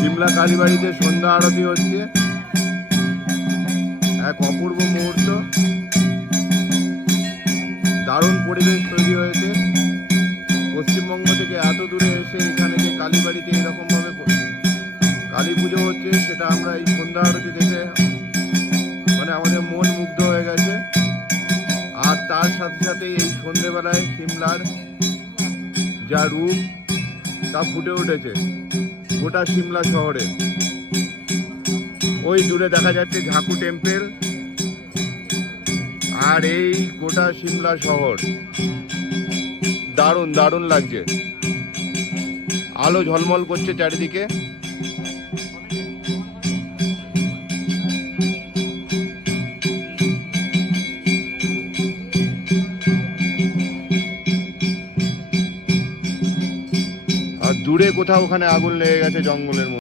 সিমলা কালীবাড়িতে সন্ধ্যা আরতি হচ্ছে, এক অপূর্ব মুহূর্ত, দারুণ পরিবেশ তৈরি হয়েছে। পশ্চিমবঙ্গ থেকে এত দূরে এসে এখানে যে কালীবাড়িতে এরকমভাবে কালী পুজো হচ্ছে, সেটা আমরা এই সন্ধ্যা আরতি দেখে মানে আমাদের মন মুগ্ধ হয়ে গেছে। আর তার সাথে সাথে এই সন্ধেবেলায় সিমলার যা রূপ তা ফুটে উঠেছে গোটা সিমলা শহরে। ওই দূরে দেখা যাচ্ছে ঝাকু টেম্পেল, আর এই গোটা সিমলা শহর দারুণ দারুণ লাগছে, আলো ঝলমল করছে চারিদিকে। আর দূরে কোথাও ওখানে আগুন লেগে গেছে জঙ্গলের মধ্যে।